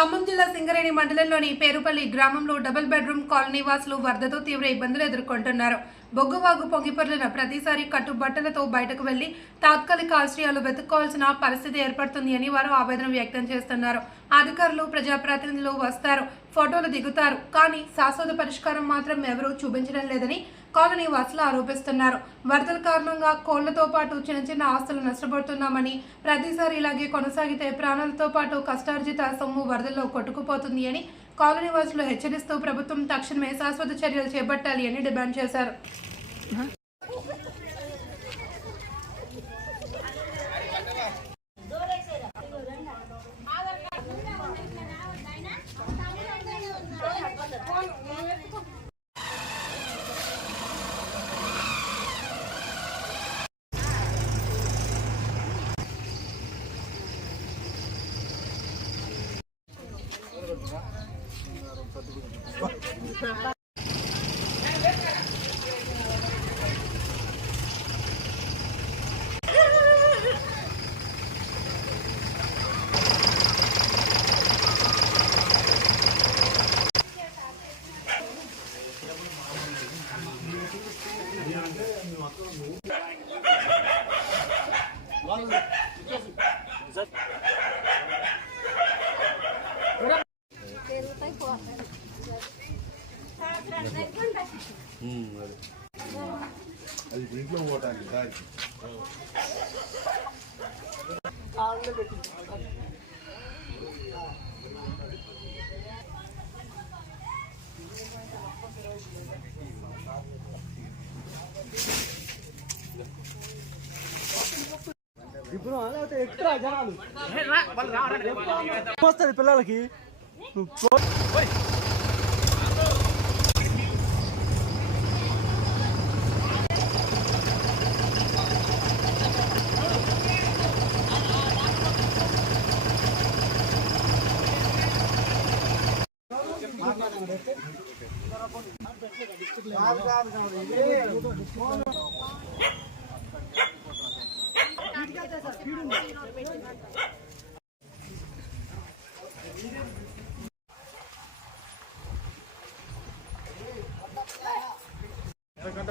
ఖమ్మం జిల్లా సింగరేణి మండలంలోని పేరుపల్లి గ్రామంలో డబుల్ బెడ్రూమ్ కాలనీ వాసులు వరదతో తీవ్ర ఇబ్బందులు ఎదుర్కొంటున్నారు. బొగ్గువాగు పొంగిపొర్లిన ప్రతిసారి కట్టుబట్టలతో బయటకు వెళ్ళి తాత్కాలిక ఆశ్రయాలు వెతుక్కోవాల్సిన పరిస్థితి ఏర్పడుతుంది అని వారు ఆవేదన వ్యక్తం చేస్తున్నారు. అధికారులు ప్రజాప్రతినిధులు వస్తారు ఫోటోలు దిగుతారు కానీ శాశ్వత పరిష్కారం మాత్రం ఎవరూ చూపించడం లేదని కాలనీ వాసులు ఆరోపిస్తున్నారు. వరదల కారణంగా కోళ్ళతో పాటు చిన్న చిన్న ఆస్తులు నష్టపోతున్నామని ప్రతిసారి ఇలాగే కొనసాగితే ప్రాణాలతో పాటు కష్టార్జిత సొమ్ము వరదల్లో కొట్టుకుపోతుంది అని కాలనీ వాసులు హెచ్చరిస్తూ ప్రభుత్వం తక్షణమే శాశ్వత చర్యలు చేపట్టాలి అని డిమాండ్ చేశారు. అది దీంట్లో పోవటానికి దారి ఇప్పుడు అలాగే ఎక్స్ట్రా జనాలు వస్తుంది పిల్లలకి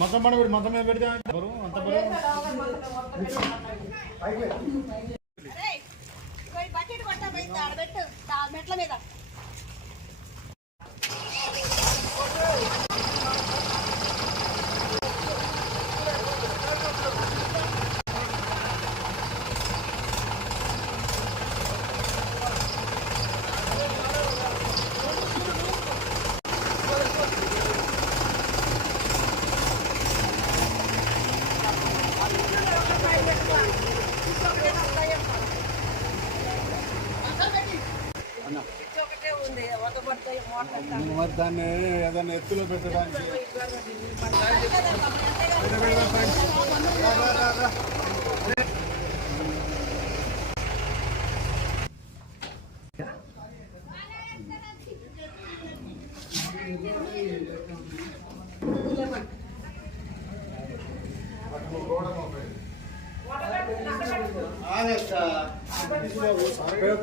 మొత్తం పడ మొత్తం మీద పెడితే అంత మెట్ల మీద. మరి దాన్ని ఏదైనా ఎత్తులో పెట్టడానికి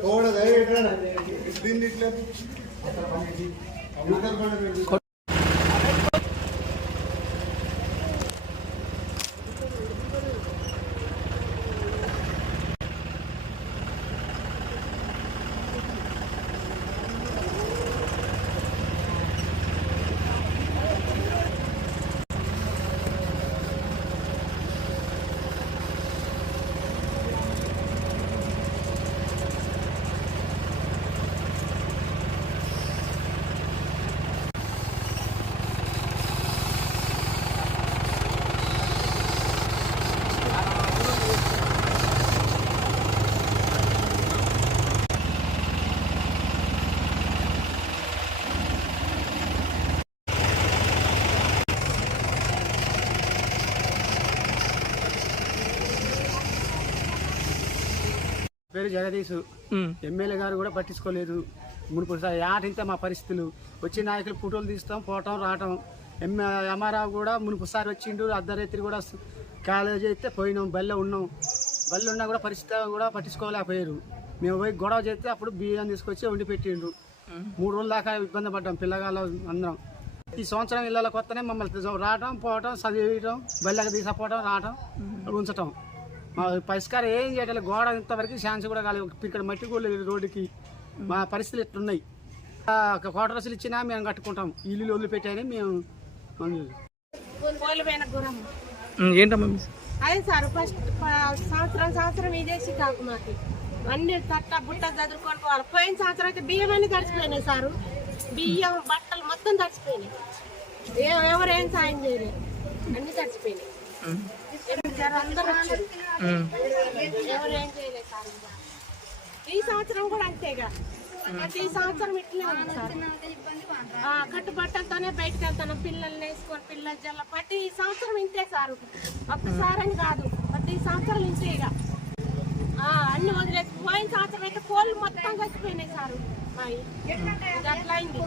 తోడదే దీన్ని ఇట్లా అవతల బండి పెడితే పేరు జగదీష్ ఎమ్మెల్యే గారు కూడా పట్టించుకోలేదు. మునుపు యాటింతే మా పరిస్థితులు. వచ్చి నాయకులు ఫోటోలు తీస్తాం పోవటం రావటం. ఎమ్మె ఎంఆర్ఆవు కూడా మునుపుసారి వచ్చిండు అర్ధరాత్రి కూడా కాలేజీ అయితే పోయినాం బల్లె ఉన్నాం. బల్లె ఉన్నా కూడా పరిస్థితి కూడా పట్టించుకోలేకపోయారు. మేము పోయి గొడవ చేస్తే అప్పుడు బియ్యం తీసుకొచ్చి వండి పెట్టిండు మూడు రోజుల దాకా ఇబ్బంది పడ్డాం పిల్లగాళ్ళ అందరం. ఈ సంవత్సరం ఇళ్ళ కొత్తనే మమ్మల్ని రావటం పోవటం చదివటం బల్లెకి తీసుకుపోవటం రావటం ఉంచటం. మా పరిష్కారం ఏం చేయటం గోడ ఇంతవరకు ఛాన్స్ కూడా కాలేదు. ఇక్కడ మట్టి కూడా లేదు రోడ్డుకి. మా పరిస్థితులు ఎట్లున్నాయి? క్వార్టర్స్లు ఇచ్చినా మేము కట్టుకుంటాం. ఇల్లు వదిలి పెట్టాయని మేము ఏంటమ్మా అదే సార్ ఫస్ట్ సంవత్సరం సంవత్సరం ఇదేసి కాకు మాకు. అన్ని తట్ట బుట్ట చదువుకొని పోవాలి. పోయిన సంవత్సరం అయితే బియ్యం అన్ని తడిచిపోయినాయి సారు. బియ్యం బట్టలు మొత్తం తడిచిపోయినాయి. ఏ- ఎవరు ఏం సాయం చేయలేదు. అన్ని తడిచిపోయినాయి. ఈ సంవత్సరం కూడా అంతేగా. ప్రతి సంవత్సరం ఇట్లే ఉంది సార్. కట్టుబట్టలతోనే బయటకు వెళ్తాను పిల్లల్ని వేసుకొని పిల్లల జల్ల ప్రతి సంవత్సరం ఇంతే సారు. ఒక్కసారి అని కాదు ప్రతి సంవత్సరం ఇంతే ఇక అన్ని వదిలేసి పోయిన సంవత్సరం అయితే కోళ్ళు మొత్తం చచ్చిపోయినాయి సారు. అట్లా అయింది.